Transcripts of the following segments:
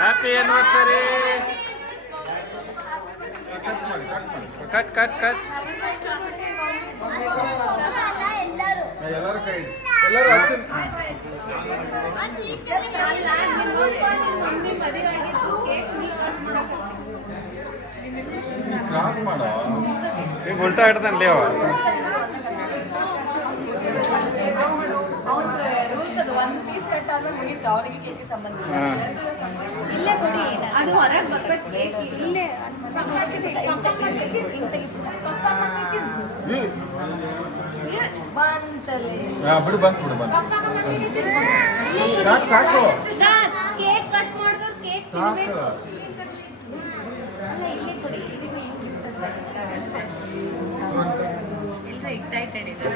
Happy anniversary. Cut cut cut. ಎಲ್ಲರೂ ಕೈ ಎಲ್ಲರೂ ಅಚ್ಚನ್ ಕ್ರಾಸ್ ಮಾಡೋ ಈಗ ಉಲ್ಟಾ ಹಿಡ್ದನ್ಲಿ ಅವ. ಒಂದು ಪೀಸ್ ಕಟ್ ಆದ್ರೆ ಮುಗಿತು ಅವರಿಗೆ ಕೇಕ್ ಸಂಬಂಧ. ಇಲ್ಲೇ ಕೊಡಿ, ಅದು ಹೊರಗೆ ಬರ್ಬೇಕು ಕೇಕ್ ಇಲ್ಲೇ ಬಂತಲೇ. ಬಿಡು ಬಂತು ಸಾಕು ಸಾಕು ಸರ್ ಕೇಕ್ ಕಟ್ ಮಾಡೋದು ಕೇಕ್ ತಿನ್ನಬೇಕು. ಇಲ್ಲೇ ಕೊಡಿ, ಎಲ್ಲರೂ ಎಕ್ಸೈಟೆಡ್ ಇದ್ದಾರೆ.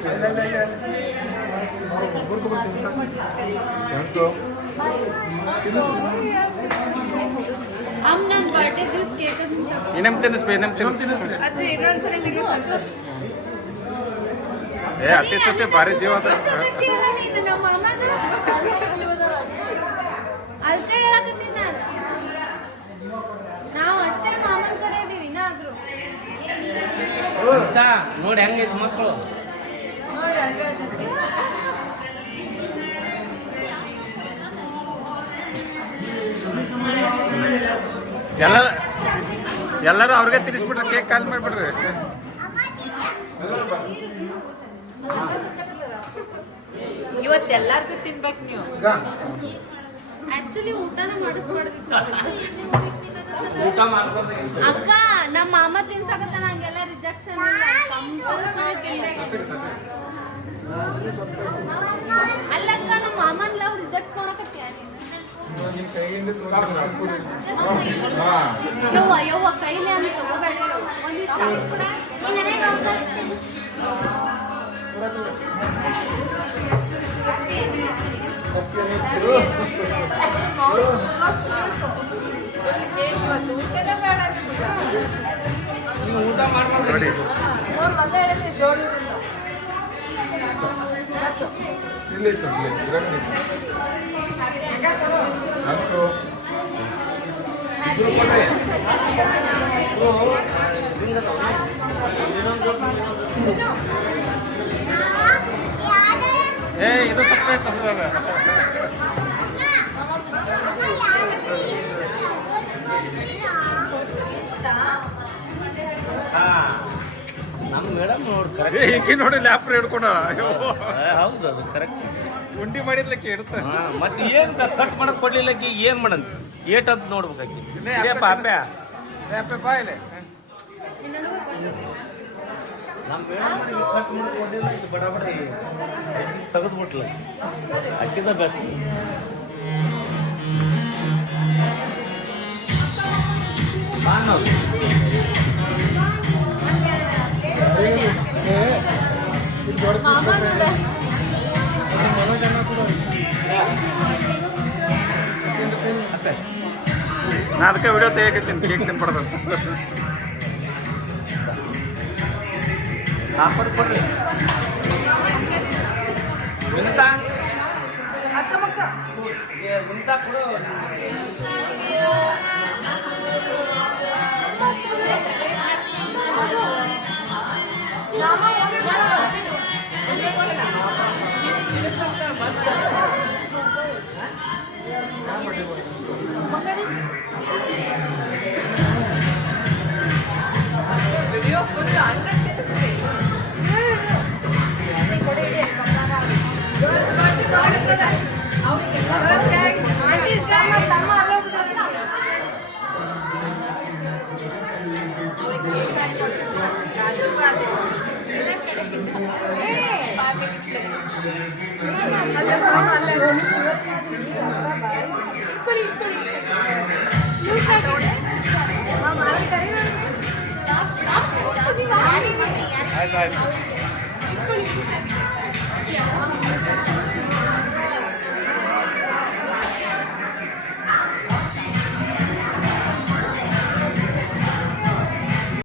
ಅಮ್ಮ ನನ್ನ ಬರ್ಡೇ ದಿವಸ ಕೇಕ್ ಇನ್ನೇನು ತಿನ್ನಿಸ್ಬೇ ಅದು ಇನ್ನೊಂದ್ಸಲ ತಿನ್ನಿಸ್. ಏ ಅತಿ ಸ್ವಚ್ಛ ಭಾರಿ ಜೀವ ಅದ. ಅಷ್ಟೇ ಹೇಳಕತ್ತೀನಿ ನಾನು. ನಾವು ಅಷ್ಟೇ ಮಾಮನ ಕಡೆ ಇದೀವಿ ಇನ್ನಾದ್ರು ನೋಡಿ ಹೆಂಗೈತಿ ಮಕ್ಕಳು. ನೋಡಿ ಹಂಗೆ ಎಲ್ಲರೂ ಅವ್ರಿಗೆ ತಿನ್ನಿಸ್ಬಿಟ್ರೆ ಕೇಕ್ ಕಾಲ್ ಮಾಡಿಬಿಡ್ರಿ. ಇವತ್ತೆಲ್ಲಾರ್ದು ತಿನ್ಬೇಕು ನೀವು. ಆಕ್ಚುಲಿ ಊಟನ ಮಾಡಿಸ್ಬಾರ್ದಿತ್ತು. ಊಟ ಮಾಡ್ಬೋದು ಅಕ್ಕ ನಮ್ಮ ಮಾಮ ತಿನ್ಸಕತ್ತ ನಂಗೆಲ್ಲ ರಿಜೆಕ್ಷನ್ ಅಲ್ಲಕ್ಕ ನಮ್ಮ ಮಾಮನ್ ಲವ್ ರಿಜೆಕ್ಟ್ ಮಾಡಕತ್ತೀಯ ಯವ್ವ ಯವ್ವ ಕೈಲಿ ಅಂತ ತಗೋಬೇಡ. ಒಂದಿಷ್ಟು ಕೂಡ ನೀವು ಊಟ ಮಾಡ್ಬೋದು. ನೋಡಿ ಇಲ್ಲಿ ಇತ್ತು ಅಂತೂ ಏ ಇದು ಸಪ್ರೇಟ್ ಹಸುವಾಗ. ನಮ್ಮ ಮೇಡಮ್ ನೋಡಿ ಏ ಈಕಿ ನೋಡಿ ಲ್ಯಾಪ್ರ ಹಿಡ್ಕೊಂಡ. ಹೌದು ಅದು ಕರೆಕ್ಟ್. ಉಂಡಿ ಮಾಡಿರ್ಲಿಕ್ಕೆ ಇಡುತ್ತೆ. ಮತ್ತೆ ಏನು ಕಟ್ ಮಾಡಕ್ ಕೊಡ್ಲಿಲ್ಲಕ್ಕೆ ಏನು ಮಾಡಂತ ಏಟಂತ ನೋಡ್ಬೇಕಾಕಿ. ಅಪ್ಪ ಬಾಯಿಲೆ ನಮ್ಮ ಮೇಡಮ್ ಕಟ್ ಮಾಡಕ್ ಕೊಡ್ಲಿಲ್ಲ, ಇದು ಬಡ ಬಡ ತೆಗೆದ್ಬಿಟ್ಲ. ಅಕ್ಕಿದ ಬೆಸ್ಟ್. ನಾ ಅದಕ್ಕೆ ವಿಡಿಯೋ ತೆಗಿತೀನಿ ಕೇಕ್ ತಿನ್ಬಾರ್ದಂತ. ಕೊಡ್ರಿ ಇಂತ ಇಂತ ಕೊಡು. ಆಯ್ತು ಆಯ್ತು.